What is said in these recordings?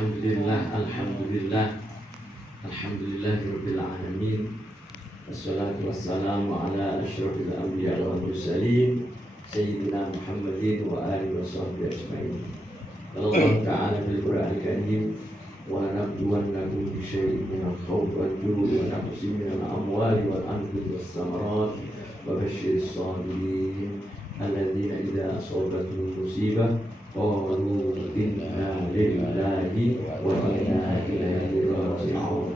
Alhamdulillah, alhamdulillahirabbil alamin. Wassalatu wassalamu ala asyrofil anbiya wal mursalin sayyidina Muhammadin wa alihi washabbihi ajmain. Allah Ta'ala bil Qur'anil Karim wa nabluwannakum bi syai'in minal khawfi wal ju'i wa naqsin minal amwali wal anfusi was samarat wa basyyiris sabirin alladzina idza asabatuhum musibah qalu inna lillahi wa inna ilaihi raji'un.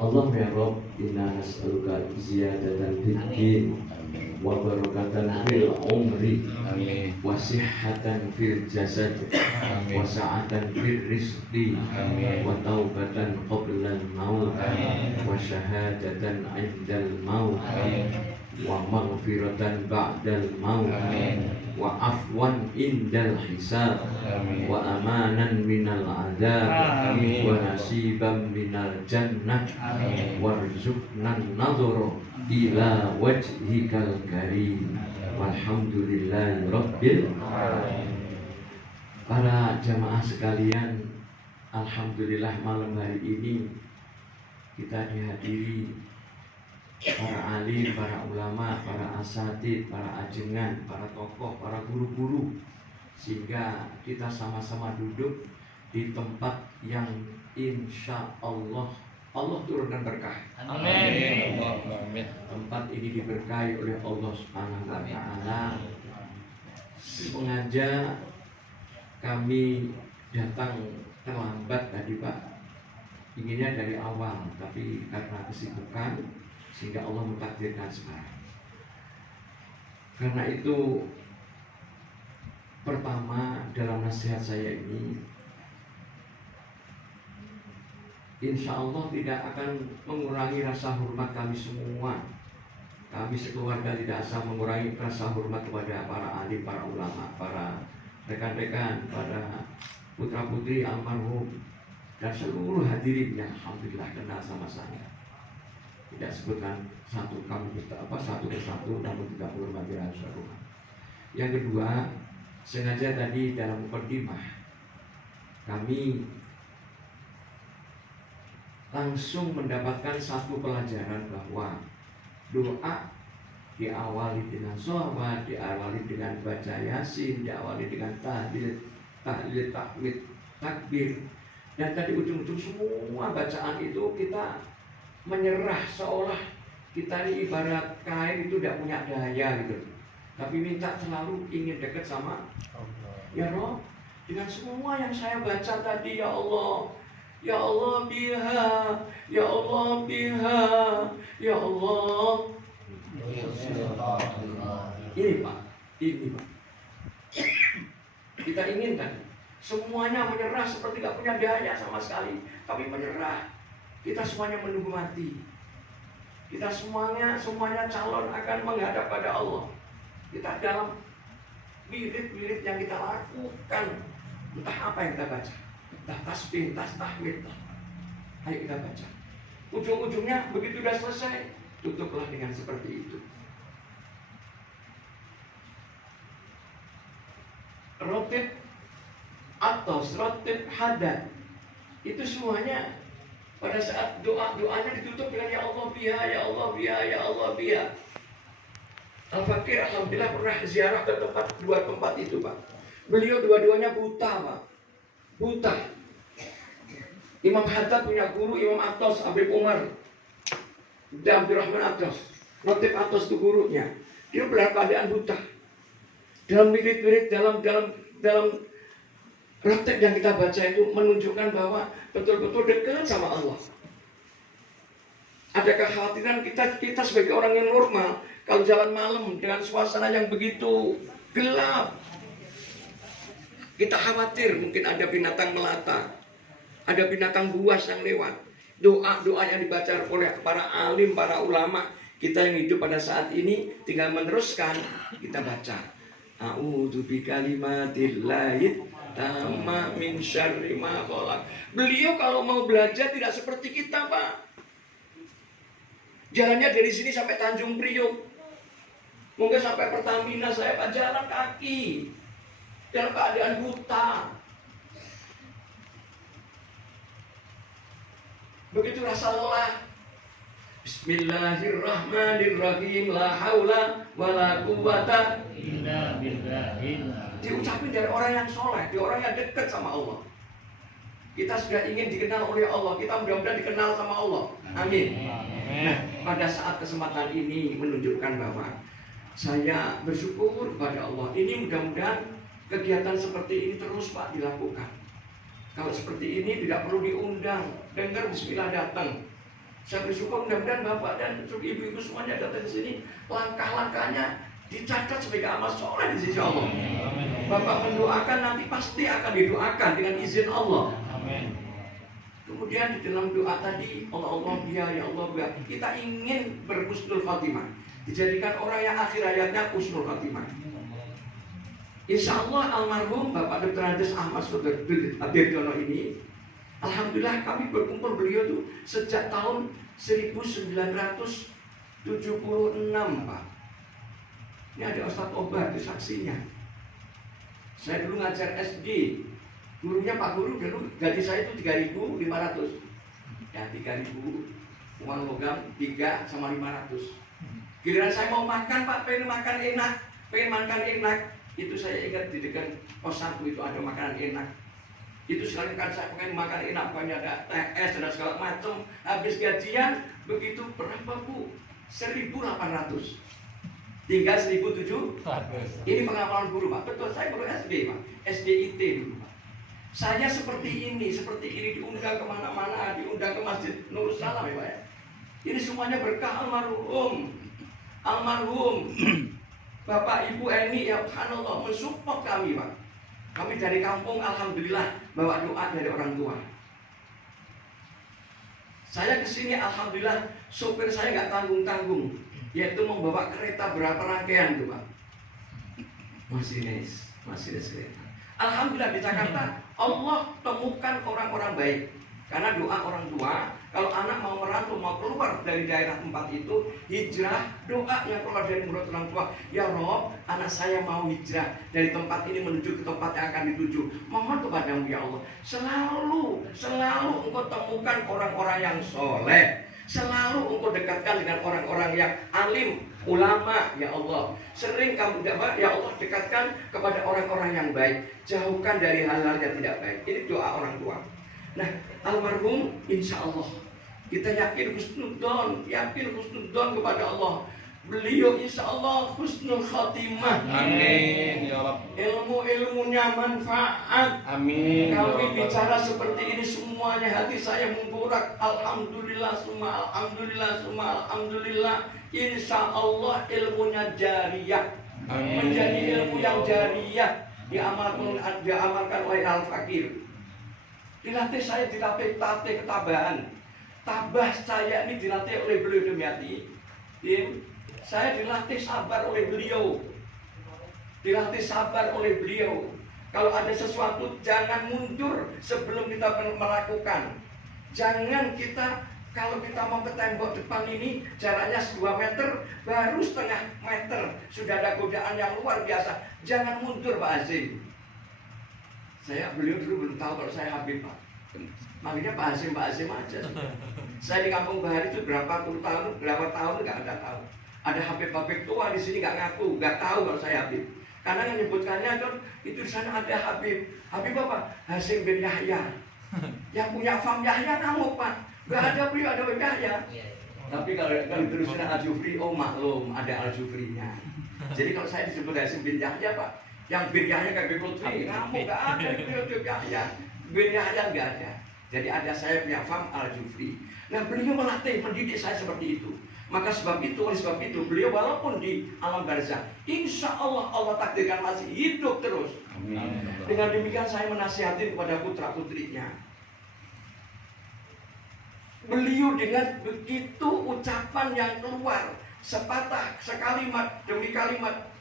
Allah ya Rabb, inna nas'aluka ziyadatan fid din wa barakatan fil umri wa sihhatan fil jasad wa sa'atan fil rizqi wa taubatan qabla al-maut wa syahadatan 'indal maut wa maghfiratan ba'dal maut wa afwan indal hisab wa amanan minal adab wa nasiban minal jannah warzuqnan nadhara ila wajhikal karim walhamdulillahi rabbil alamin. Para jamaah sekalian, alhamdulillah malam hari ini kita dihadiri para alim, para ulama, para asatid, para ajengan, para tokoh, para guru-guru, sehingga kita sama-sama duduk di tempat yang insya Allah turunkan berkah. Amin. Tempat ini diberkahi oleh Allah Subhanahu wa Ta'ala. Sengaja kami datang terlambat tadi, Pak. Inginnya dari awal, tapi karena kesibukan sehingga Allah mentakdirkan sekarang. Karena itu, pertama dalam nasihat saya ini, insya Allah tidak akan mengurangi rasa hormat kami semua. Kami sekeluarga tidak asal mengurangi rasa hormat kepada para alim, para ulama, para rekan-rekan, para putra-putri almarhum, dan seluruh hadirin yang alhamdulillah kenal sama saya. Tidak sebutkan satu persatu, namun tidak menghormati rasa hormat. Yang kedua, sengaja tadi dalam mukadimah kami langsung mendapatkan satu pelajaran bahwa doa diawali dengan sholawat, diawali dengan baca yasin, diawali dengan tahlil, tahmid, takbir, dan tadi ujung-ujung semua bacaan itu kita menyerah, seolah kita ini ibarat kain itu tidak punya daya gitu, tapi minta selalu ingin dekat sama ya Rob, dengan semua yang saya baca tadi, ya Allah, ya Allah biha, ya Allah biha, ya Allah. Ini Pak, kita inginkan semuanya menyerah seperti tidak punya daya sama sekali, tapi menyerah. Kita semuanya menunggu mati. Kita semuanya calon akan menghadap pada Allah. Kita dalam wirid-wirid yang kita lakukan, entah apa yang kita baca, entah tasbih, entah tahmid, ayo kita baca. Ujung-ujungnya begitu sudah selesai, tutuplah dengan seperti itu. Rotib atos, rotib hadad, itu semuanya pada saat doanya ditutup dengan ya Allah biha, ya Allah biha, ya Allah biha. Al-Fakir alhamdulillah pernah ziarah ke dua tempat itu, Pak. Beliau dua-duanya buta, Pak. Buta. Imam Haddad punya guru, Imam Atos, Habib Umar dan Abdurrahman Atos. Rotib Atos itu gurunya. Dia dalam keadaan buta. Dalam wirid-wirid, dalam praktek yang kita baca itu menunjukkan bahwa betul-betul dekat sama Allah. Ada kekhawatiran kita sebagai orang yang normal, kalau jalan malam dengan suasana yang begitu gelap, kita khawatir mungkin ada binatang melata, ada binatang buas yang lewat. Doa-doa yang dibaca oleh para alim, para ulama, kita yang hidup pada saat ini tinggal meneruskan, kita baca. A'udzu bikalimatillahi tamma min syarri ma khalaq. Beliau kalau mau belajar tidak seperti kita, Pak. Jalannya dari sini sampai Tanjung Priok, mungkin sampai Pertamina, saya Pak jalan kaki dalam keadaan buta. Begitu rasa lelah, Bismillahirrahmanirrahim, la haula wala quwata illa billah. Diucapin dari orang yang soleh, dari orang yang dekat sama Allah. Kita sudah ingin dikenal oleh Allah, kita mudah-mudahan dikenal sama Allah. Amin. Nah, pada saat kesempatan ini menunjukkan bahwa saya bersyukur kepada Allah. Ini mudah-mudahan kegiatan seperti ini terus Pak dilakukan. Kalau seperti ini tidak perlu diundang, dengar bismillah datang. Saya bersyukur mudah-mudahan Bapak dan ibu-ibu semuanya datang di sini, langkah-langkahnya dicatat sebagai amal soleh di sisi Allah. Bapak mendoakan nanti pasti akan didoakan dengan izin Allah. Kemudian di dalam doa tadi, Allah ya Allah ya, kita ingin berhusnul khatimah, dijadikan orang yang akhir hayatnya husnul khatimah. Insya Allah almarhum Bapak Dr. Andes Ahmad Sudaryono ini, alhamdulillah kami berkumpul beliau tuh sejak tahun 1976 Pak. Ini ada Ustadz Obar itu saksinya. Saya dulu ngajar SD, gurunya Pak Guru dulu gaji saya itu 3.500. Ya 3.000 uang logam 3 sama 500. Giliran saya mau makan Pak, pengen makan enak, itu saya ingat di dekat pos 1 itu ada makanan enak. Itu sekali kan saya pengen makan enak, banyak ada TS dan segala macam. Habis gajian begitu berapa Bu? 1.800. Tinggal 1.700. Ini pengalaman guru Pak. Betul, saya guru SD Pak, SDIT dulu Pak. Saya seperti ini diundang kemana-mana, diundang ke Masjid Nurul Salam ya Pak ya. Ini semuanya berkah almarhum Bapak Ibu Eni ya subhanallah mensupport kami Pak. Kami dari kampung alhamdulillah bawa doa dari orang tua. Saya kesini alhamdulillah sopir saya nggak tanggung-tanggung, yaitu membawa kereta berapa rangkaian tuh Pak. Masih kereta. Alhamdulillah di Jakarta Allah temukan orang-orang baik. Karena doa orang tua, kalau anak mau merantau, mau keluar dari daerah tempat itu, hijrah, doa yang keluar dari mulut orang tua. Ya Rob, anak saya mau hijrah dari tempat ini menuju ke tempat yang akan dituju. Mohon kepadamu ya Allah, selalu engkau temukan orang-orang yang soleh. Selalu engkau dekatkan dengan orang-orang yang alim, ulama, ya Allah. Sering kamu dapat, ya Allah, dekatkan kepada orang-orang yang baik. Jauhkan dari hal-hal yang tidak baik. Ini doa orang tua. Nah, almarhum insya Allah kita yakin husnudzon kepada Allah. Beliau insya Allah husnul khatimah. Amin ya Allah. Ilmunya manfaat. Amin. Kami bicara seperti ini semuanya hati saya menggerak. Alhamdulillah, summa alhamdulillah. Insya Allah ilmunya jariyah. Amin. Menjadi ilmu yang jariyah diamalkan oleh al-fakir. Dilatih saya dilatih ketabahan. Tabah saya ini dilatih oleh beliau demiati. Saya dilatih sabar oleh beliau. Kalau ada sesuatu jangan mundur sebelum kita melakukan. Jangan kita kalau kita mau ke tembok depan ini jaraknya 2 meter, baru setengah meter sudah ada godaan yang luar biasa. Jangan mundur Pak Hasim. Beliau dulu belum tahu kalau saya Habib Pak. Makanya Pak Hasim aja. Saya di Kampung Bahari itu berapa tahun nggak ada tahu. Ada Habib tua di sini nggak tahu kalau saya Habib. Karena yang menyebutkannya kan itu di sana ada Habib apa? Hasim bin Yahya. Yang punya fam Yahya kamu Pak. Nggak ada beliau ada Habib Yahya. Tapi kalau terusnya Al-Jufri, oh maklum ada Al-Jufrinya. Jadi kalau saya disebut Hasim bin Yahya Pak, yang bin Yahya kayak bin Lutfi, kamu nggak ada bin Yahya. Bin Yahya nggak ada. Jadi ada saya punya fam Al-Jufri. Nah beliau melatih, mendidik saya seperti itu. Oleh sebab itu beliau walaupun di alam barzah, insya Allah takdirkan masih hidup terus. Amin. Dengan demikian saya menasihati kepada putra putrinya. Beliau dengan begitu ucapan yang keluar sepatah sekalimat demi kalimat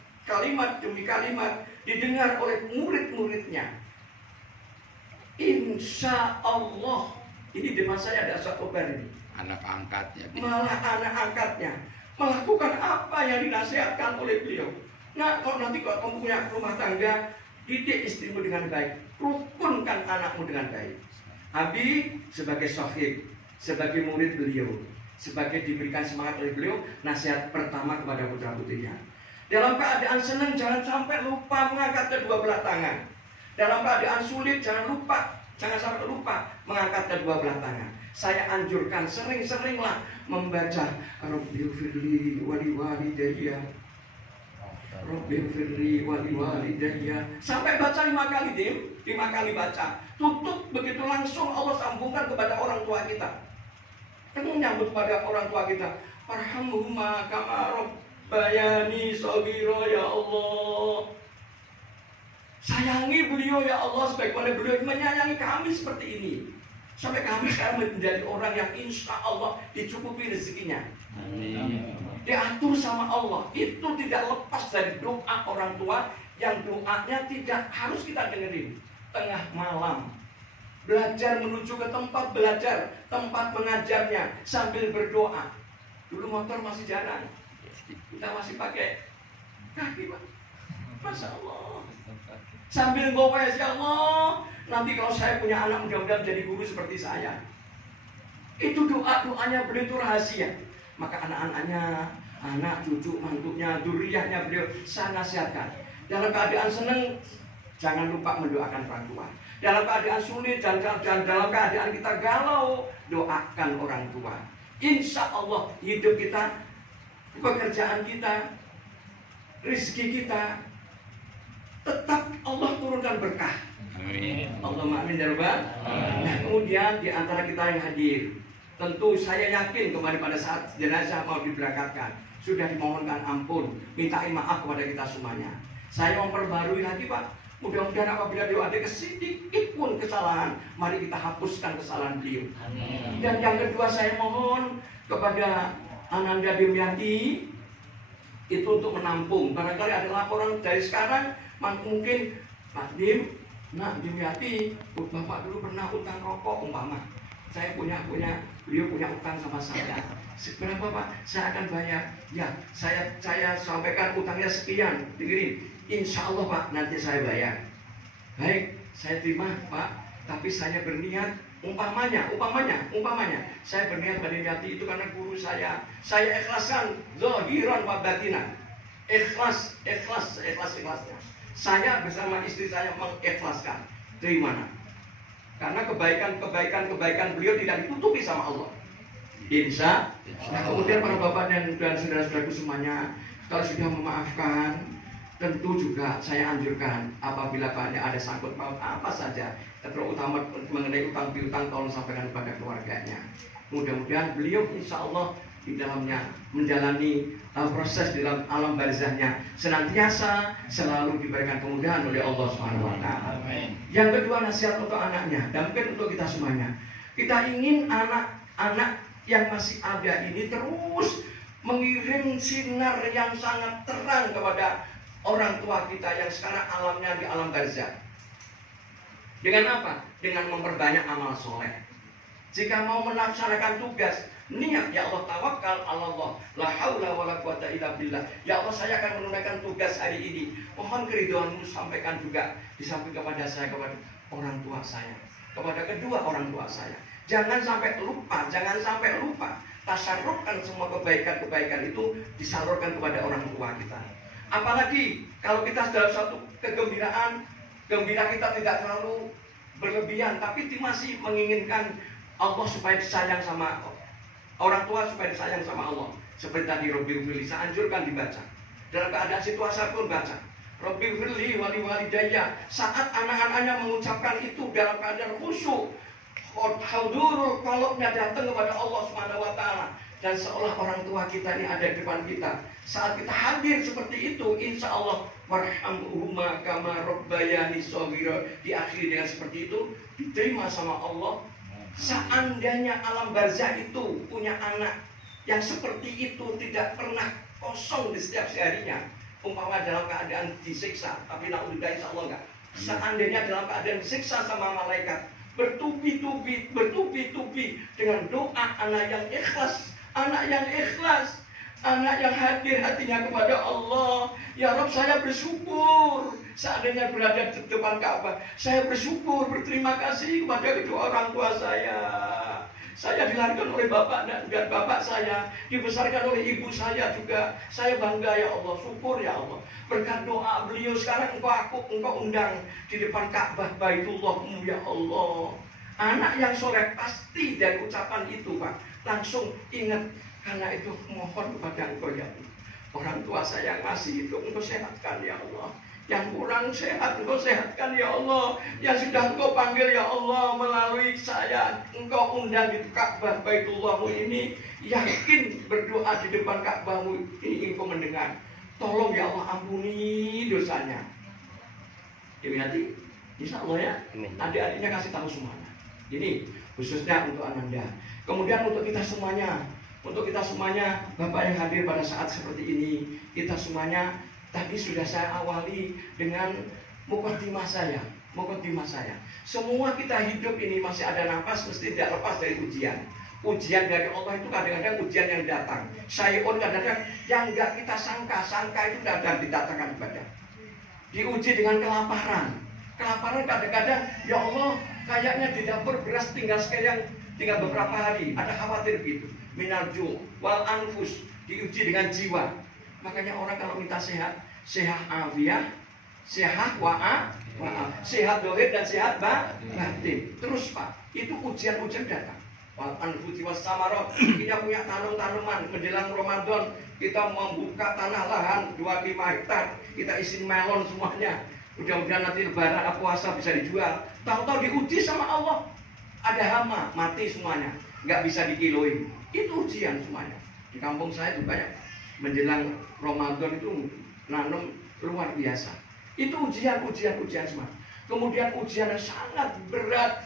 demi kalimat didengar oleh murid-muridnya. Insya Allah ini di masa saya ada Ustadz Obar ini. Anak angkatnya. Malah anak angkatnya melakukan apa yang dinasihatkan oleh beliau. Nah, kalau nanti kamu punya rumah tangga, didik istrimu dengan baik, rukunkan anakmu dengan baik. Abi sebagai sahib, sebagai murid beliau, sebagai diberikan semangat oleh beliau, nasihat pertama kepada putra putrinya. Dalam keadaan senang jangan sampai lupa mengangkat kedua belah tangan. Dalam keadaan sulit jangan sampai lupa mengangkat kedua belah tangan. Saya anjurkan sering-seringlah membaca Rabbighfirli waliwalidayya, Rabbighfirli waliwalidayya, sampai baca 5 kali, 5 kali baca. Tutup begitu langsung Allah sambungkan kepada orang tua kita. Kita menyambut kepada orang tua kita, Arhamhuma kama rabbayani shaghira, ya Allah. Sayangi beliau ya Allah sebagaimana beliau menyayangi kami seperti ini. Sampai kami sekarang menjadi orang yang insya Allah dicukupi rezekinya. Amin. Diatur sama Allah. Itu tidak lepas dari doa orang tua, yang doanya tidak harus kita dengerin tengah malam. Belajar menuju ke tempat belajar, tempat mengajarnya sambil berdoa. Dulu motor masih jarang, kita masih pakai kaki, Pak. Masya Allah. Sambil ngowes, ya Allah, nanti kalau saya punya anak mudah-mudahan jadi guru seperti saya. Itu doa-doanya beliau itu rahasia. Maka anak-anaknya, anak cucu mantunya, dzurriyyahnya beliau saya nasihatkan. Dalam keadaan senang jangan lupa mendoakan orang tua. Dalam keadaan sulit dan dalam keadaan kita galau, doakan orang tua. Insya Allah hidup kita, pekerjaan kita, rezeki kita, tetap Allah turunkan berkah. Amin. Allahumma amin ya rabbal. Nah, kemudian di antara kita yang hadir, tentu saya yakin kemarin pada saat jenazah mau diberangkatkan sudah dimohonkan ampun, mintain maaf kepada kita semuanya. Saya memperbarui lagi, Pak. Mudah-mudahan apabila ada sedikit pun kesalahan, mari kita hapuskan kesalahan beliau. Amin. Dan yang kedua saya mohon kepada Ananda Dimyati itu untuk menampung. Barangkali ada laporan dari sekarang, mungkin Pak Dim, Nak Dimyati, Bapak dulu pernah utang rokok umpama. Saya beliau punya utang sama saya. Seberapa Pak? Saya akan bayar. Ya, saya sampaikan utangnya sekian, dikirim. Insya Allah Pak, nanti saya bayar. Baik, saya terima Pak. Tapi saya berniat, umpamanya, saya berniat pada Yati itu karena guru saya. Saya ikhlaskan, zahiran wa batinan. Ikhlasnya. Saya bersama istri saya mengikhlaskan. Dari mana? Karena kebaikan beliau tidak ditutupi sama Allah. Insya. Nah, kemudian para bapak dan saudara-saudaraku semuanya, kalau sudah memaafkan, tentu juga saya anjurkan apabila ada sangkut paut apa saja, terutama mengenai utang piutang, tolong sampaikan kepada keluarganya. Mudah-mudahan beliau insya Allah di dalamnya menjalani proses di dalam alam barzahnya senantiasa selalu diberikan kemudahan oleh Allah SWT. Yang kedua, nasihat untuk anaknya dan mungkin untuk kita semuanya. Kita ingin anak-anak yang masih ada ini terus mengirim sinar yang sangat terang kepada orang tua kita yang sekarang alamnya di alam barzah. Dengan apa? Dengan memperbanyak amal soleh. Jika mau melaksanakan tugas, niat ya Allah, tawakal Allah, la haula wala quwata illa billah. Ya Allah, saya akan menunaikan tugas hari ini. Mohon keridhaanmu sampaikan juga di samping kepada saya, kepada orang tua saya, kepada kedua orang tua saya. Jangan sampai lupa. Tasarrufkan semua kebaikan itu disalurkan kepada orang tua kita. Apalagi kalau kita dalam satu kegembiraan, gembira kita tidak terlalu berlebihan, tapi masih menginginkan Allah supaya disayang sama orang tua, supaya disayang sama Allah. Seperti tadi Rabbighfirli, saya anjurkan dibaca. Dalam keadaan situasi pun baca Rabbighfirli waliwalidayya. Saat anak-anaknya mengucapkan itu dalam keadaan khusyuk, hudurul qalbnya datang kepada Allah Subhanahu wa taala, dan seolah orang tua kita ini ada di depan kita. Saat kita hadir seperti itu, insya Allah warhamhuma kama rabbayani shaghira, diakhiri dengan seperti itu, diterima sama Allah. Seandainya alam barzah itu punya anak yang seperti itu, tidak pernah kosong di setiap harinya, umpama dalam keadaan disiksa, tapi naudzubillah insya Allah enggak. Seandainya dalam keadaan disiksa sama malaikat, bertubi-tubi dengan doa anak yang ikhlas, anak yang hadir hatinya kepada Allah. Ya Rabb, saya bersyukur seandainya berada di depan Ka'bah. Saya bersyukur, berterima kasih kepada kedua orang tua saya. Saya dilahirkan oleh bapak dan bapak saya, dibesarkan oleh ibu saya juga. Saya bangga ya Allah, syukur ya Allah. Berkat doa beliau sekarang engkau undang di depan Ka'bah Baitullahmu ya Allah. Anak yang soleh pasti dari ucapan itu Pak langsung ingat, karena itu mohon kepada engkau ya Allah. Orang tua saya yang masih hidup engkau sehatkan ya Allah. Yang kurang sehat engkau sehatkan ya Allah. Yang sudah engkau panggil ya Allah melalui saya, engkau undang di Ka'bah Baitullahmu ini, yakin berdoa di depan Ka'bahmu ini engkau mendengar. Tolong ya Allah ampuni dosanya. Demi hati, insya Allah ya. Adik-adiknya kasih tahu semuanya. Ini khususnya untuk Ananda. Kemudian untuk kita semuanya, Bapak yang hadir pada saat seperti ini, kita semuanya tadi sudah saya awali dengan mukaddimah saya. Semua kita hidup ini masih ada nafas, mesti tidak lepas dari ujian. Ujian dari Allah itu kadang-kadang ujian yang datang. Syai'un kadang-kadang yang enggak kita sangka itu datang didatangkan kepada. Diuji dengan kelaparan. Kelaparan kadang-kadang, ya Allah, kayaknya di dapur beras tinggal beberapa hari. Ada khawatir gitu. Minarju wal anfus, diuji dengan jiwa. Makanya orang kalau minta sehat afiah, sehat wa'af, sehat dohir dan sehat batin. Terus Pak, itu ujian-ujian datang. Wal anfusi was samarot, kita punya tanaman menjelang Ramadan, kita membuka tanah lahan 25 hektar, kita isi melon semuanya. Mudah-mudahan nanti lebaran puasa bisa dijual. Tahu-tahu diuji sama Allah, ada hama, mati semuanya, nggak bisa dikiloin. Itu ujian semuanya. Di kampung saya itu banyak. Menjelang Ramadan itu nanam luar biasa. Itu ujian semua. Kemudian ujian yang sangat berat.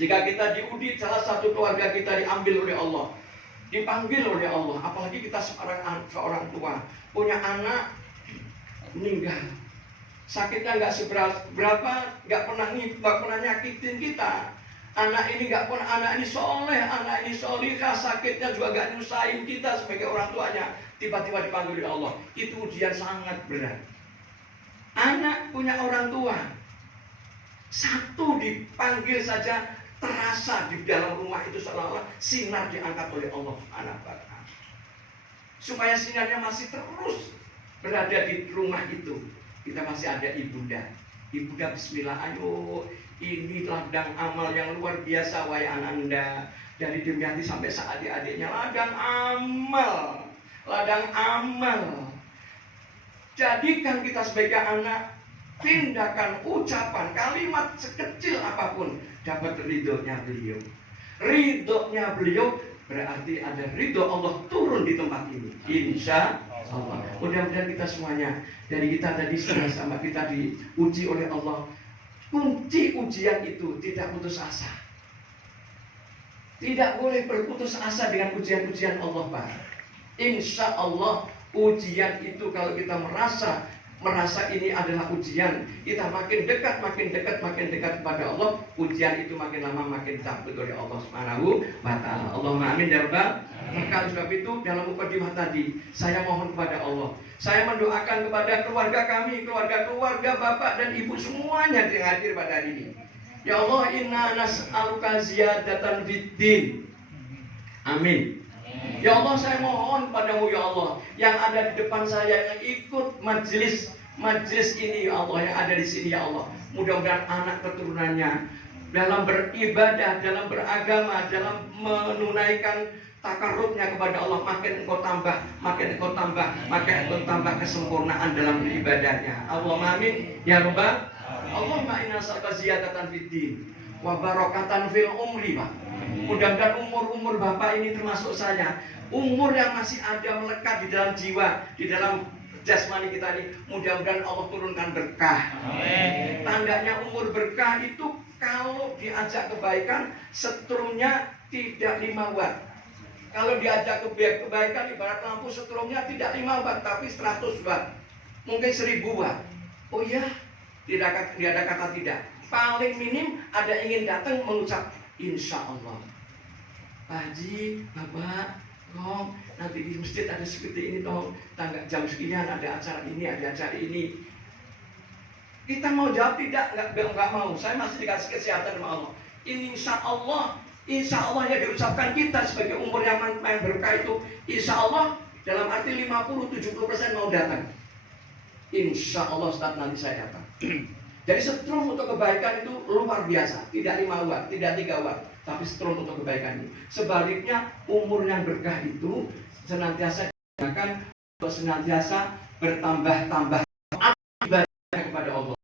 Jika kita diuji, salah satu keluarga kita diambil oleh Allah, dipanggil oleh Allah. Apalagi kita seorang tua punya anak meninggal. Sakitnya nggak seberapa, nggak pernah nyakitin kita. Anak ini nggak pernah, anak ini soleh, anak ini solihah, sakitnya juga nggak nyusahin kita sebagai orang tuanya. Tiba-tiba dipanggil oleh Allah. Itu ujian sangat berat. Anak punya orang tua, satu dipanggil saja terasa di dalam rumah itu seolah-olah sinar diangkat oleh Allah Subhanahu. Supaya sinarnya masih terus berada di rumah itu. Kita masih ada ibunda. Ibunda bismillah, ayo, ini ladang amal yang luar biasa wahai Ananda. Dari Demiati sampai adik-adiknya ladang amal. Jadikan kita sebagai anak, tindakan, ucapan, kalimat sekecil apapun dapat ridhonya beliau. Ridhonya beliau berarti ada ridho Allah turun di tempat ini. Insya Allah. Mudah-mudahan kita semuanya, dari kita tadi sama kita diuji oleh Allah. Kunci ujian itu tidak putus asa. Tidak boleh berputus asa dengan ujian-ujian Allah, Pak. Insya Allah ujian itu kalau kita merasa ini adalah ujian, kita makin dekat kepada Allah, ujian itu makin lama makin takut oleh Allah Subhanahu wa Ta'ala. Allahumma amin ya rabbal. Maka sebab itu dalam mukadimah tadi saya mohon kepada Allah, saya mendoakan kepada keluarga kami, keluarga bapak dan ibu semuanya yang hadir pada hari ini. Ya Allah, inna nas'aluka ziyadatan fiddin. Amin. Ya Allah, saya mohon padamu ya Allah, yang ada di depan saya, yang ikut majelis ini ya Allah, yang ada di sini ya Allah, mudah-mudahan anak keturunannya dalam beribadah, dalam beragama, dalam menunaikan takarrubnya kepada Allah makin engkau tambah kesempurnaan dalam beribadahnya. Allahumma amin ya rabbal. Allahumma inna nas'aluka ziyadatan fid din wa barakatan fil umri, Pak. Mudah-mudahan umur Bapak ini termasuk saya, umur yang masih ada melekat di dalam jiwa, di dalam jasmani kita ini, mudah-mudahan Allah turunkan berkah. Amin. Tandanya umur berkah itu kalau diajak kebaikan, setrumnya tidak 5 watt. Kalau diajak kebaikan, ibarat lampu setrumnya tidak 5 watt, tapi 100 watt, mungkin 1000 watt. Oh iya, tidak ada kata tidak. Paling minim ada ingin datang mengucap insya Allah. Pak Haji, Bapak, Om, nanti di masjid ada seperti ini toh, tanggal jam sekian ada acara ini. Kita mau jawab tidak? Enggak mau. Saya masih dikasih kesehatan sama Allah. Insya Allah Insya Allah yang diucapkan kita sebagai umur yang berkah itu, insya Allah dalam arti 50-70% mau datang. Insya Allah Ustaz nanti saya datang. Jadi setrum untuk kebaikan itu luar biasa. Tidak 5 watt, tidak 3 watt, tapi setrum untuk kebaikan itu. Sebaliknya umur yang berkah itu senantiasa digunakan untuk senantiasa bertambah-tambah ibadah kepada Allah.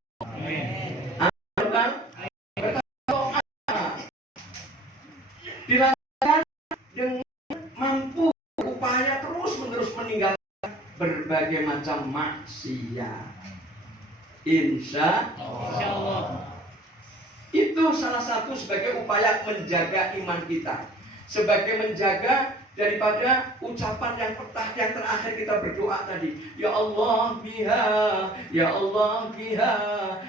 Dilakukan dengan mampu upaya terus-menerus meninggalkan berbagai macam maksiat. Insya Allah. Itu salah satu sebagai upaya menjaga iman kita, sebagai menjaga daripada ucapan yang terakhir kita berdoa tadi. Ya Allah biha, ya Allah biha,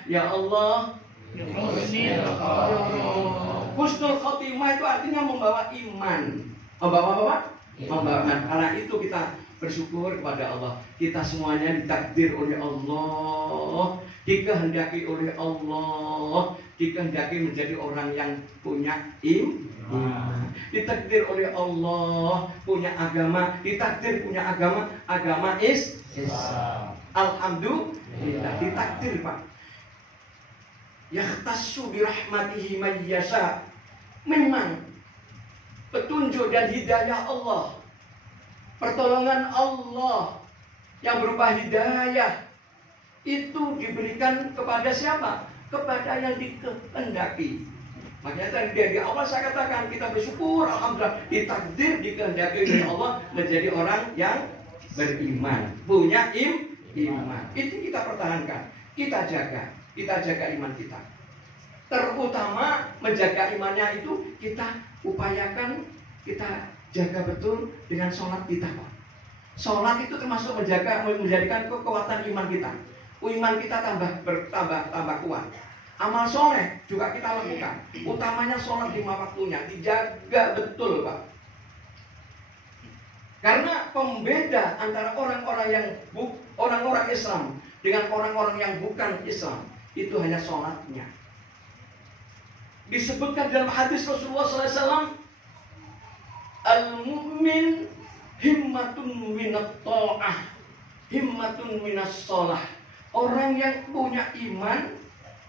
ya Allah. Husnul khotimah itu artinya membawa iman. Membawa apa? Membawa iman. Karena itu kita bersyukur kepada Allah. Kita semuanya ditakdir oleh Allah, dikehendaki oleh Allah, dikehendaki menjadi orang yang punya iman. Ditakdir oleh Allah punya agama, ditakdir punya agama Islam. Alhamdulillah, ditakdir Pak. Yahtassu birahmatihi man yasha. Memang petunjuk dan hidayah Allah, pertolongan Allah yang berupa hidayah itu diberikan kepada siapa? Kepada yang dikehendaki. Makanya tadi di awal saya katakan kita bersyukur, alhamdulillah ditakdir dikehendaki oleh Allah menjadi orang yang beriman, punya iman. Itu kita pertahankan, kita jaga iman kita. Terutama menjaga imannya itu kita upayakan, kita jaga betul dengan sholat kita, Pak. Sholat itu termasuk menjadikan kekuatan iman kita. Iman kita tambah kuat. Amal soleh juga kita lakukan. Utamanya sholat 5 waktunya dijaga betul, Pak. Karena pembeda antara orang-orang Islam dengan orang-orang yang bukan Islam itu hanya sholatnya. Disebutkan dalam hadis Rasulullah SAW, al-mu'min himmatun minat ta'ah, himmatun minas sholah. Orang yang punya iman,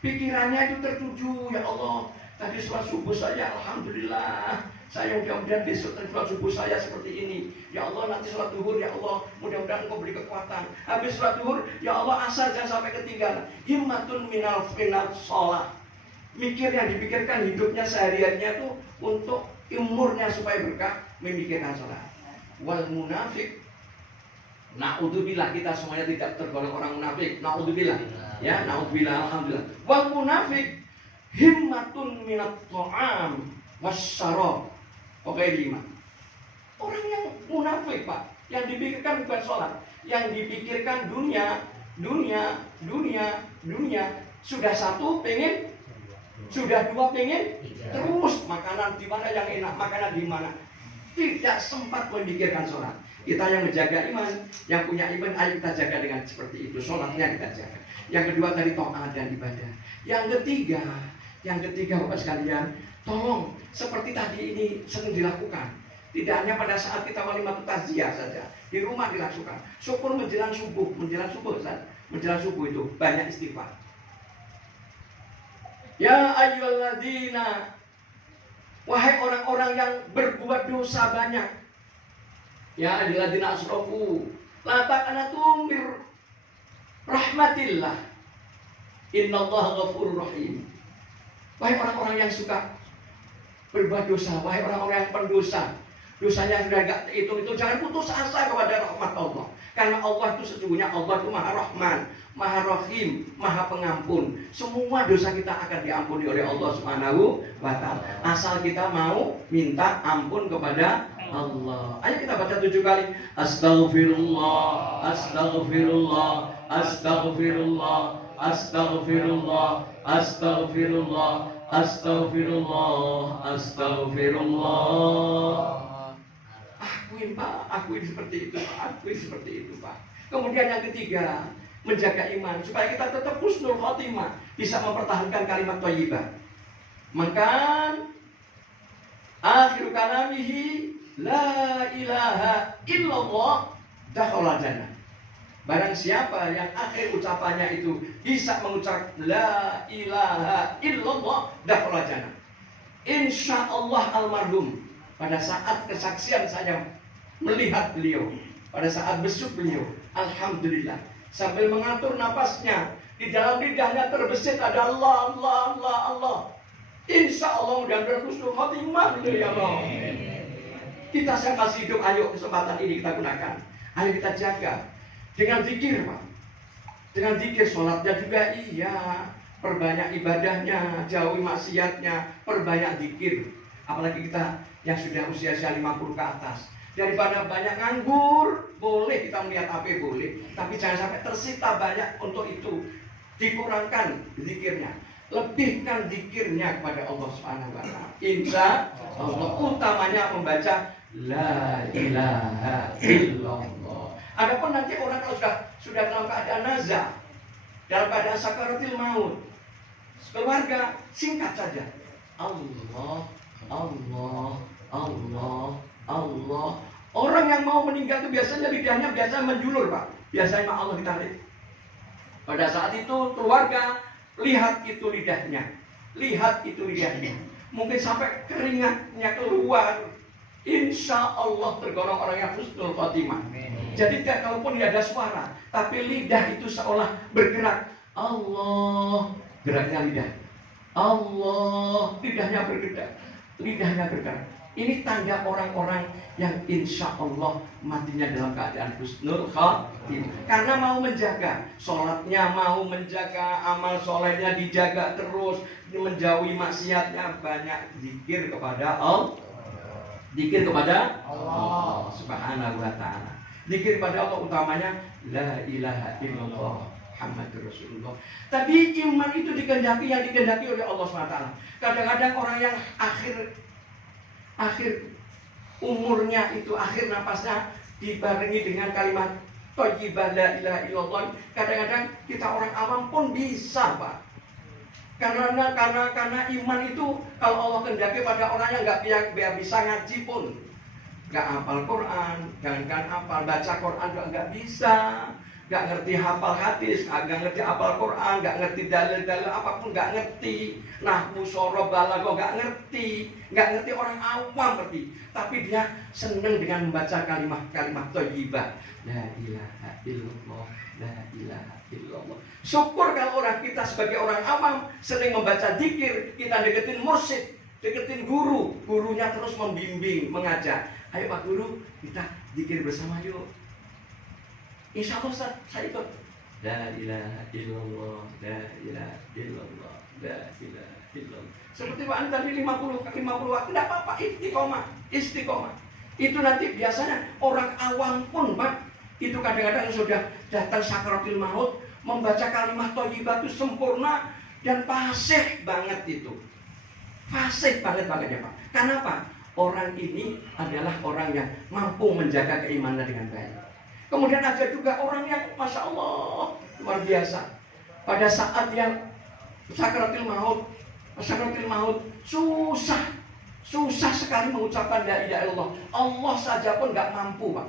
pikirannya itu tertuju, ya Allah, tadi sholat subuh saya, alhamdulillah, saya mudah-mudahan besok sholat subuh saya seperti ini. Ya Allah, nanti sholat duhur, ya Allah, mudah-mudahan Engkau beri kekuatan. Habis sholat duhur, ya Allah, asal jangan sampai ketinggalan. Himmatun minal sholah. Mikir yang dipikirkan hidupnya sehari-harinya itu untuk umurnya supaya berkah, memikirkan sholat. Wal munafik, naudzubillah, kita semuanya tidak tergolong orang munafik. Naudzubillah, ya, naudzubillah, alhamdulillah. Wal munafik himmatun minat ta'am wasyarab. Oke, 5. Orang yang munafik, Pak, yang dipikirkan bukan sholat, yang dipikirkan dunia. Sudah 1 pengen, sudah 2 pengen, terus makanan di mana yang enak, makanan di mana. Tidak sempat memikirkan sholat. Kita yang menjaga iman, yang punya iman, ayo kita jaga dengan seperti itu. Sholatnya kita jaga. Yang kedua tadi taat dan ibadah. Yang ketiga Bapak sekalian, tolong seperti tadi ini sering dilakukan. Tidak hanya pada saat kita walimatul takziah saja, di rumah dilakukan. Syukur menjelang subuh itu banyak istighfar. Ya ayyuhalladzina, wahai orang-orang yang berbuat dosa banyak. Ya ayyuhalladzina asrafu, la taqnatu mir rahmatillah. Innallaha ghafurur rahim. Wahai orang-orang yang suka berbuat dosa, wahai orang-orang yang pendosa, dosanya sudah enggak itu jangan putus asa kepada rahmat Allah. Karena Allah itu sesungguhnya Allah itu Maha Rahman, Maha Rahim, Maha Pengampun. Semua dosa kita akan diampuni oleh Allah Subhanahu wa ta'ala. Asal kita mau minta ampun kepada Allah. Ayo kita baca 7 kali. Astaghfirullah, astaghfirullah, astaghfirullah, astaghfirullah, astaghfirullah, astaghfirullah, astaghfirullah. Akuin Pak, akuin seperti itu Pak, akuin seperti itu Pak. Kemudian yang ketiga, menjaga iman supaya kita tetap husnul khotimah, bisa mempertahankan kalimat thayyibah. Makan akhiru kalamihi la ilaha illallah dakhala jannah. Barang siapa yang akhir ucapannya itu bisa mengucap la ilaha illallah dakhala jannah. Insya Allah almarhum pada saat kesaksian saya melihat beliau, pada saat besuk beliau, alhamdulillah, sambil mengatur napasnya, di dalam lidahnya terbesit ada Allah, Allah, Allah, Allah. Insya Allah mudah-mudahan husnul khotimah ya Allah. Kita saya masih hidup, ayo kesempatan ini kita gunakan. Ayo kita jaga dengan zikir, Pak. Dengan zikir, sholatnya juga iya, perbanyak ibadahnya, jauhi maksiatnya, perbanyak zikir. Apalagi kita yang sudah usia-usia 50 ke atas. Daripada banyak nganggur, boleh kita melihat HP, boleh. Tapi jangan sampai tersita banyak untuk itu. Dikurangkan zikirnya. Lebihkan zikirnya kepada Allah Subhanahu wa Ta'ala. Insya Allah, utamanya membaca la ilaha illallah. Adapun nanti orang kalau sudah dalam keadaan nazar, dalam keadaan sakaratil maut, keluarga singkat saja. Allah, Allah, Allah, Allah. Orang yang mau meninggal itu biasanya lidahnya biasa menjulur, Pak. Biasanya Allah ditarik. Pada saat itu keluarga lihat itu lidahnya, lihat itu lidahnya. Mungkin sampai keringatnya keluar. Insya Allah tergolong orang yang husnul khotimah. Jadi kalaupun tidak ada suara, tapi lidah itu seolah bergerak. Allah, geraknya lidah. Allah, lidahnya bergerak, lidahnya bergerak. Ini tanda orang-orang yang insya Allah matinya dalam keadaan husnul khotimah. Karena mau menjaga, sholatnya mau menjaga, amal solehnya dijaga terus, menjauhi maksiatnya, banyak zikir kepada Allah. Zikir kepada Allah Subhanahu wa Ta'ala. Zikir kepada Allah utamanya la ilaha illallah Muhammadur Rasulullah. Tapi iman itu dikehendaki, yang dikehendaki oleh Allah SWT. Kadang-kadang orang yang akhir umurnya itu, akhir napasnya dibarengi dengan kalimat thayyibah la ilaha illallah. Kadang-kadang kita orang awam pun bisa, Pak. Karena iman itu kalau Allah kehendaki pada orang yang nggak bisa ngaji pun, nggak hafal Quran, jangankan hafal, baca Quran juga nggak bisa, nggak ngerti hafal hadis, nggak ngerti hafal Quran, nggak ngerti dalil-dalil apapun, nggak ngerti nahwu soroh balaghah, nggak ngerti orang awam ngerti, tapi dia senang dengan membaca kalimat thayyibah la ilaha illallah, la ilaha illallah. Syukur kalau orang kita sebagai orang awam sering membaca zikir, kita deketin mursyid, deketin guru, gurunya terus membimbing, mengajar. Ayo Pak Guru, kita zikir bersama yuk. Insya Allah saya ikut. La ilaha illallah, la ilaha illallah, la ilaha illallah. Seperti Pak Anda tadi 50 waktu, tidak apa-apa, istiqomah. Itu nanti biasanya orang awam pun, Pak, itu kadang-kadang sudah datang sakaratul maut, membaca kalimat thayyibah itu sempurna dan fasih banget itu. Fasih banget ya Pak. Karena apa? Orang ini adalah orang yang mampu menjaga keimanan dengan baik. Kemudian ada juga orang yang Masya Allah luar biasa. Pada saat yang sakaratul maut susah sekali mengucapkan la ilaha illallah. Allah saja pun nggak mampu, Pak.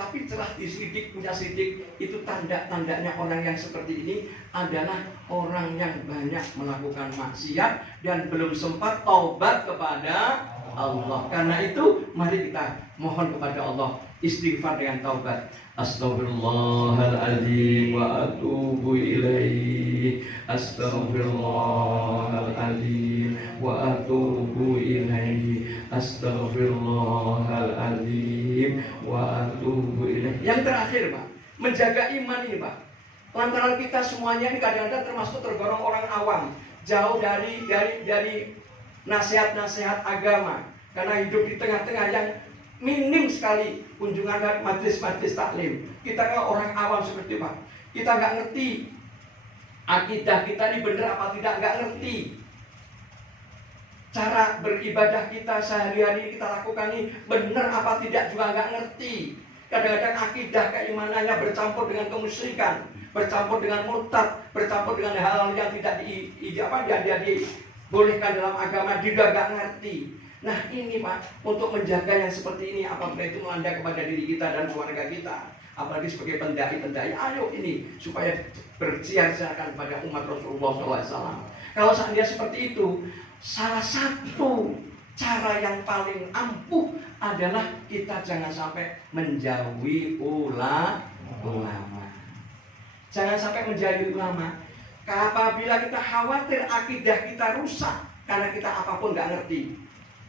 Tapi telah punya sidik, itu tanda-tandanya orang yang seperti ini adalah orang yang banyak melakukan maksiat dan belum sempat taubat kepada Allah. Karena itu mari kita mohon kepada Allah istighfar dengan taubat. Astaghfirullahaladzim wa atubu ilaih. Astaghfirullahaladzim wa atubu ilaih. Astaghfirullahaladzim wa atubu ilaih. Yang terakhir, Pak, menjaga iman ini, Pak. Lantaran kita semuanya ini kadang-kadang termasuk tergolong orang awam, jauh dari nasihat-nasihat agama, karena hidup di tengah-tengah yang minim sekali kunjungan majelis-majelis taklim. Kita kalau orang awam seperti Pak, kita nggak ngerti akidah kita ini benar apa tidak, nggak ngerti cara beribadah kita sehari-hari kita lakukan ini benar apa tidak juga nggak ngerti. Kadang-kadang akidah keimanannya bercampur dengan kemusyrikan, bercampur dengan murtad, bercampur dengan hal-hal yang tidak dibolehkan dalam agama, dia nggak ngerti. Nah ini Pak, untuk menjaga yang seperti ini apabila itu melanda kepada diri kita dan keluarga kita, apalagi sebagai pendai-pendai, ayo ini supaya bersiar-siarkan kepada umat Rasulullah SAW. Kalau seandainya seperti itu, salah satu cara yang paling ampuh adalah kita jangan sampai menjauhi ulama. Jangan sampai menjauhi ulama. Apabila kita khawatir akidah kita rusak karena kita apapun nggak ngerti,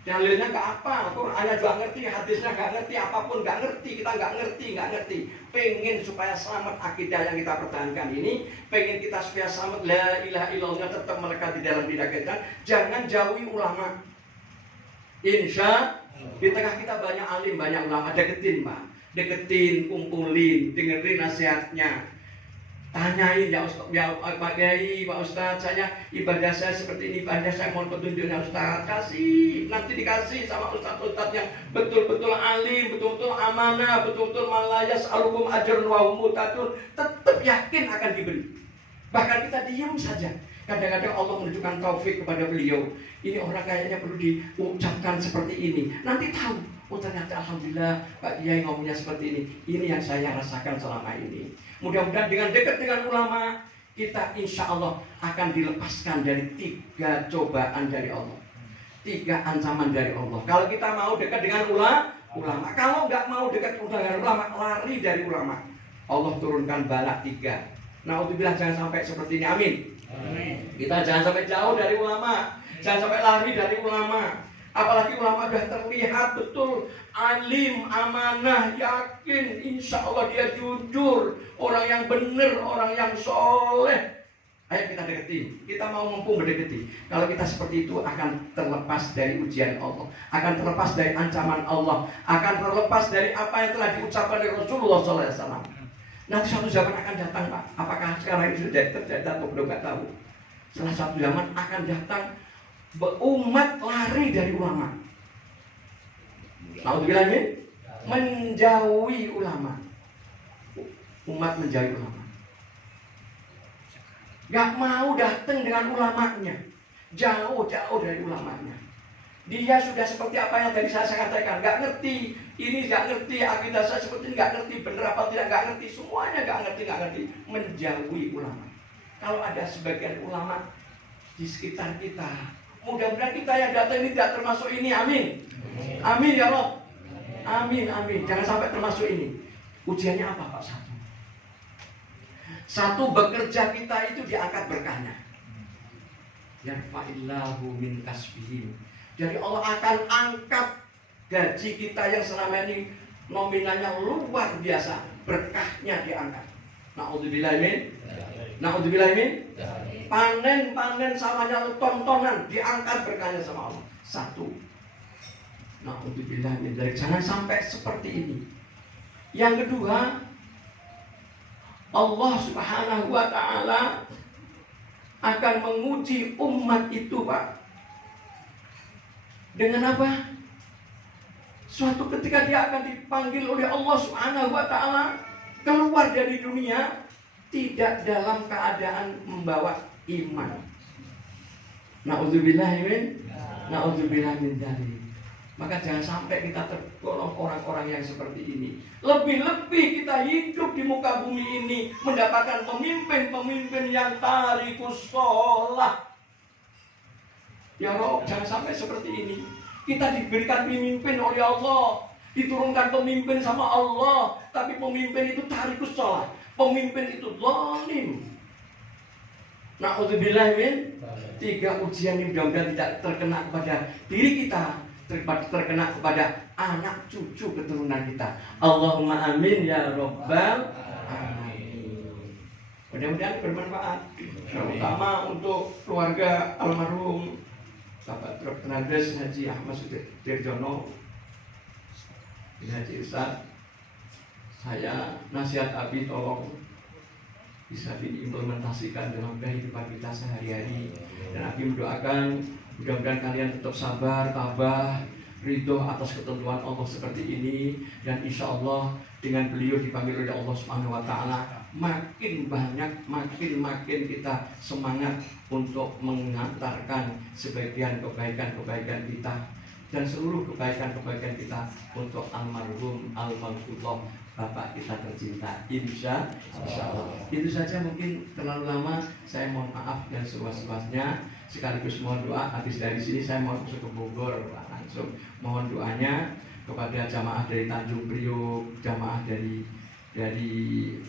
dalilnya nggak apa, Qurannya juga ngerti, hadisnya nggak ngerti, apapun nggak ngerti, kita nggak ngerti. Pengen supaya selamat akidah yang kita pertahankan ini, pengen kita supaya selamat la ilaha illallah tetap melekat di dalam diri kita, jangan jauhi ulama. Insya di tengah kita banyak alim, banyak ulama, deketin Pak, deketin, kumpulin, dengerin nasihatnya. Tanyain ya Ustaz, ya Pak Kiai, Pak Ustaz, saya ibadah saya seperti ini, ibadah saya mohon petunjuknya Ustaz. Kasih, nanti dikasih sama Ustaz-Ustaz yang betul-betul alim, betul-betul amanah, betul-betul malayas alukum ajrun wa hum mutatun, tetap yakin akan diberi. Bahkan kita diam saja. Kadang-kadang Allah menunjukkan taufik kepada beliau. Ini orang kayaknya perlu diucapkan seperti ini. Nanti tahu, oh ternyata alhamdulillah Pak Kiai ngomongnya seperti ini. Ini yang saya rasakan selama ini. Mudah-mudahan dengan dekat dengan ulama, kita insya Allah akan dilepaskan dari 3 cobaan dari Allah, 3 ancaman dari Allah. Kalau kita mau dekat dengan ulama, kalau nggak mau dekat dengan ulama, lari dari ulama, Allah turunkan bala 3. Naudzubillah, jangan sampai seperti ini, amin. Kita jangan sampai jauh dari ulama, jangan sampai lari dari ulama. Apalagi ulama sudah terlihat betul alim, amanah, yakin, insya Allah dia jujur, orang yang benar, orang yang soleh. Ayo kita deketi, kita mau mampu mendekati. Kalau kita seperti itu akan terlepas dari ujian Allah, akan terlepas dari ancaman Allah, akan terlepas dari apa yang telah diucapkan oleh Rasulullah SAW. Nanti suatu zaman akan datang Pak, apakah sekarang ini sudah terjadi atau belum, nggak tahu. Salah satu zaman akan datang umat lari dari ulama. Naudzubillah min, menjauhi ulama. Umat menjauhi ulama. Gak mau datang dengan ulamanya, jauh-jauh dari ulamanya. Dia sudah seperti apa yang tadi saya katakan, gak ngerti ini, gak ngerti akidah saya seperti ini, gak ngerti benar apa tidak, gak ngerti semuanya, gak ngerti. Menjauhi ulama. Kalau ada sebagian ulama di sekitar kita, mudah-mudahan kita yang datang ini tidak termasuk ini, amin. Amin ya Rob. Amin. Jangan sampai termasuk ini. Ujiannya apa Pak? Satu, bekerja kita itu diangkat berkahnya. Yarfa'illahu min kasbihim. Jadi Allah akan angkat gaji kita yang selama ini nominalnya luar biasa, berkahnya diangkat. Naudzubillah min. Panen sawahnya tontonan, diangkat berkahnya sama Allah. Satu. Naudzubillah min dzalik. Jangan sampai seperti ini. Yang kedua, Allah Subhanahu wa taala akan menguji umat itu, Pak. Dengan apa? Suatu ketika dia akan dipanggil oleh Allah Subhanahu wa taala keluar dari dunia tidak dalam keadaan membawa iman. Na'udzubillah min dzalik. Maka jangan sampai kita tergolong orang-orang yang seperti ini. Lebih-lebih kita hidup di muka bumi ini mendapatkan pemimpin-pemimpin yang tarikus sholah. Ya Rob, jangan sampai seperti ini. Kita diberikan pemimpin oleh Allah, diturunkan pemimpin sama Allah, tapi pemimpin itu tarikus sholah, pemimpin itu zalim. Na'udzubillah min. 3 ujian yang mudah-mudahan tidak terkena kepada diri kita, terkena kepada anak cucu keturunan kita. Allahumma amin ya Rabbal alamin. Mudah-mudahan bermanfaat, terutama untuk keluarga almarhum Bapak Dr. Nades Haji Ahmad Sudirjono bin Haji Ustaz. Saya nasihat Abi tolong bisa diimplementasikan dalam kehidupan kita sehari-hari. Dan Abi mendoakan mudah-mudahan kalian tetap sabar, tabah, ridho atas ketentuan Allah seperti ini. Dan insya Allah dengan beliau dipanggil oleh Allah Subhanahu wa taala, makin banyak, makin kita semangat untuk mengantarkan sebagian kebaikan-kebaikan kita dan seluruh kebaikan-kebaikan kita untuk almarhum almarhumullah Bapak kita tercinta. Insya Allah. Itu saja, mungkin terlalu lama. Saya mohon maaf dan seluas-luasnya. Sekaligus mohon doa. Habis dari sini saya mau masuk ke Bogor, langsung mohon doanya kepada jamaah dari Tanjung Priok, jamaah dari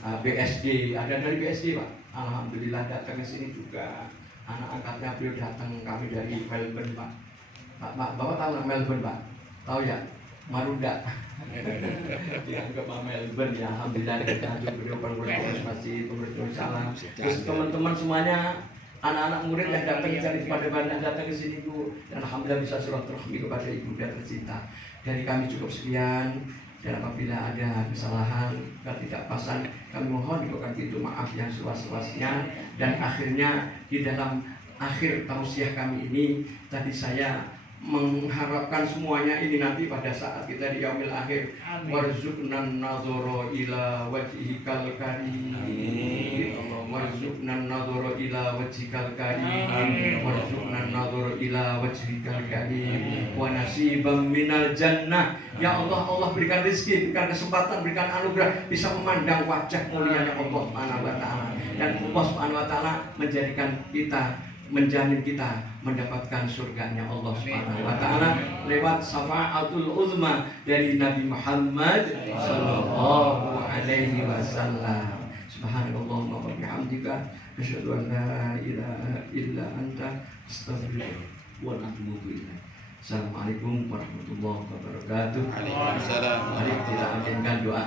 BSD, ada dari BSD Pak. Alhamdulillah datang ke sini juga. Anak angkatnya beliau datang, kami dari Melbourne Pak. Bapak tahu nggak Melbourne Pak? Tahu ya? Marunda. Dianggap Melbourne ya. Alhamdulillah dari Tanjung Priok, pengurus masjid, pengurus salam. Terus teman-teman semuanya, anak-anak murid yang datang dari Padang datang ke sini Bu, dan alhamdulillah bisa silaturahmi kepada ibu dan tercinta. Dari kami cukup sekian, dan apabila ada kesalahan, ketidakpasan, kami mohon diberikan pintu maaf yang seluas-luasnya. Dan akhirnya di dalam akhir tausiah kami ini, tadi saya mengharapkan semuanya ini nanti pada saat kita di yaumil akhir, warzuqnan nadhara ila wajhikal karim, warzuqnan nadhara ila wajhikal karim, warzuqnan nadhara ila wajhikal karim wa nasibam minal jannah. Ya Allah, Allah berikan rezeki, berikan kesempatan, berikan anugerah bisa memandang wajah mulianya Allah Subhanahu wa taala, dan Allah Subhanahu wa taala menjadikan kita, menjamin kita mendapatkan surganya Allah Subhanahu wa taala lewat syafaatul uzma dari Nabi Muhammad sallallahu alaihi wasallam. Subhanallahumma wa bihamdika asyhadu an la ilaha illa anta astaghfiruka wa atubu ilaik. Assalamualaikum warahmatullahi wabarakatuh. Waalaikumsalam. Mari kita aminkan doa.